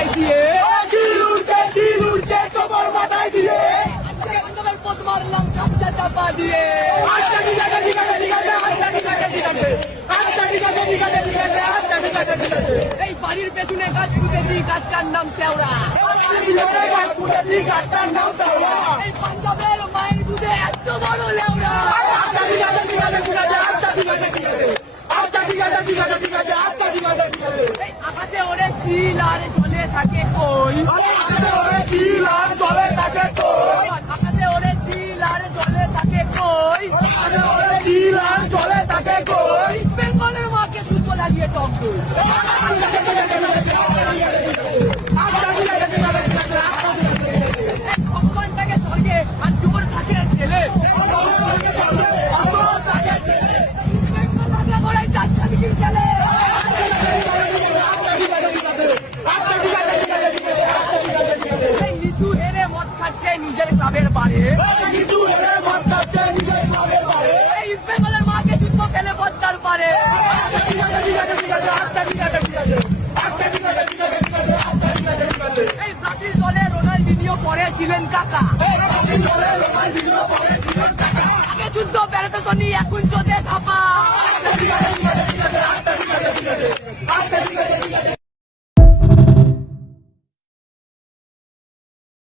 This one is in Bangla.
মাথায় দিয়ে চিল উঠছে তোমার মাথায় দিয়ে পথ মারলাম কাপটা চাপা দিয়ে এই বাড়ির পেছনে গাছ পুঁতেছি গাছটার নাম শেওড়া এই পাঞ্জাবের মায়ের দুধে এত বড় লেওড়া আকাশে ওরে চিল আর জলে থাকে কই আকাশে ওরে চিল আর জলে থাকে কই বেঙ্গলের মাকে শুদ্ধ লাগিয়ে টক দই ভগবান থাকে স্বর্গে আর জোর থাকে ছেলে নিতু হেরে মদ খাচ্ছে নিজের ক্লাবের বারে ইস্ট বেঙ্গলের মাকে যুদ্ধ ফেলে বদ্দার পারে এই ব্রাজিল দলে রোনাল্ডিনিও পরে ছিলেন কাকা আগে যুদ্ধ বেড়াতে শুনি এখন চোদে